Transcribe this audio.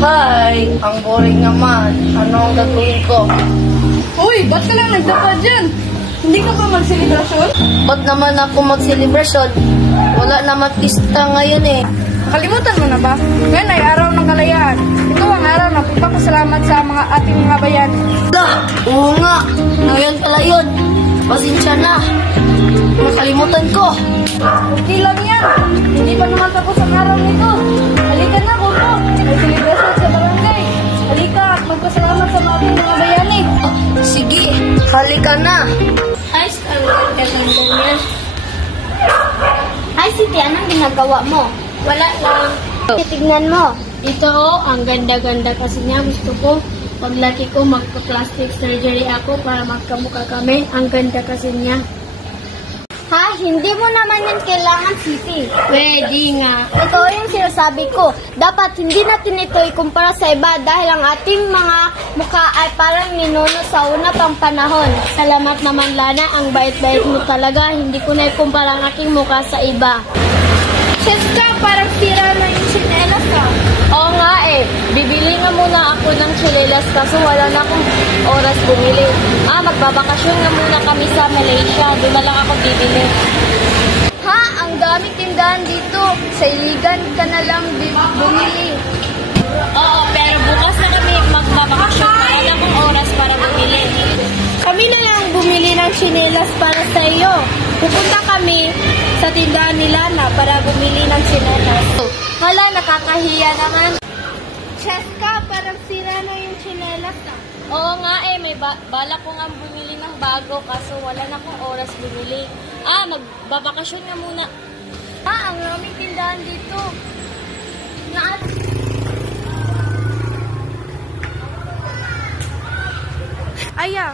Hi! Ang boring naman. Ano ang gagawin ko? Uy, ba't ka lang nagdapa dyan? Hindi ka ba magselebrasyon? Ba't naman ako magselebrasyon? Wala naman pista ngayon eh. Kalimutan mo na ba? Ngayon ay araw ng kalayaan. Ito ang araw na pagpapasalamat sa mga ating mga bayan. Oo nga. Ngayon pala yun. Pasensya na. Nakalimutan ko. Okay lang yan. Hindi pa naman tapos ang araw nito. Halika na, Kuko. May celebration sa barangay. Halika at magpasalamat sa ating mga bayani. Sige, halika na. Hi, ang ganda niya. Hi, Siti. Anong ginagawa mo? Wala lang. Tignan mo. Ito, ang ganda-ganda kasi niya. Gusto ko, paglaki ko, magpa-plastic surgery ako para magkamukha kami. Ang ganda kasi niya. Ha? Hindi mo naman yan kailangan, Siti. Pwede nga. Ito yung sinasabi ko. Dapat hindi natin ito ikumpara sa iba dahil ang ating mga mukha ay parang minuno sa una pang panahon. Salamat naman, Lana. Ang bait-bait mo talaga. Hindi ko na ikumpara ang aking mukha sa iba. Cheska, parang sira na yung tsinelas ka. Oo nga eh. Bibili nga muna ako ng tsinelas kaso wala na akong oras bumili. Magbabakasyon nga muna kami sa Malaysia. Doon na lang ako bibili. Ha? Ang daming tindahan dito. Sa iligan ka na lang bumili. Oo, pero bukas na kami magbabakasyon. Wala akong oras para bumili. Kami na lang bumili ng tsinelas para sa iyo. Pupunta kami sa tindahan ni Lana para bumili ng tsinelas. Hala, nakakahiya naman. Cheska, parang sira na yung tsinelas ah. Oo nga eh, may bala ko nga bumili ng bago kaso wala na akong oras bumili. Magbabakasyon nga muna. Ang raming tindahan dito. Aya,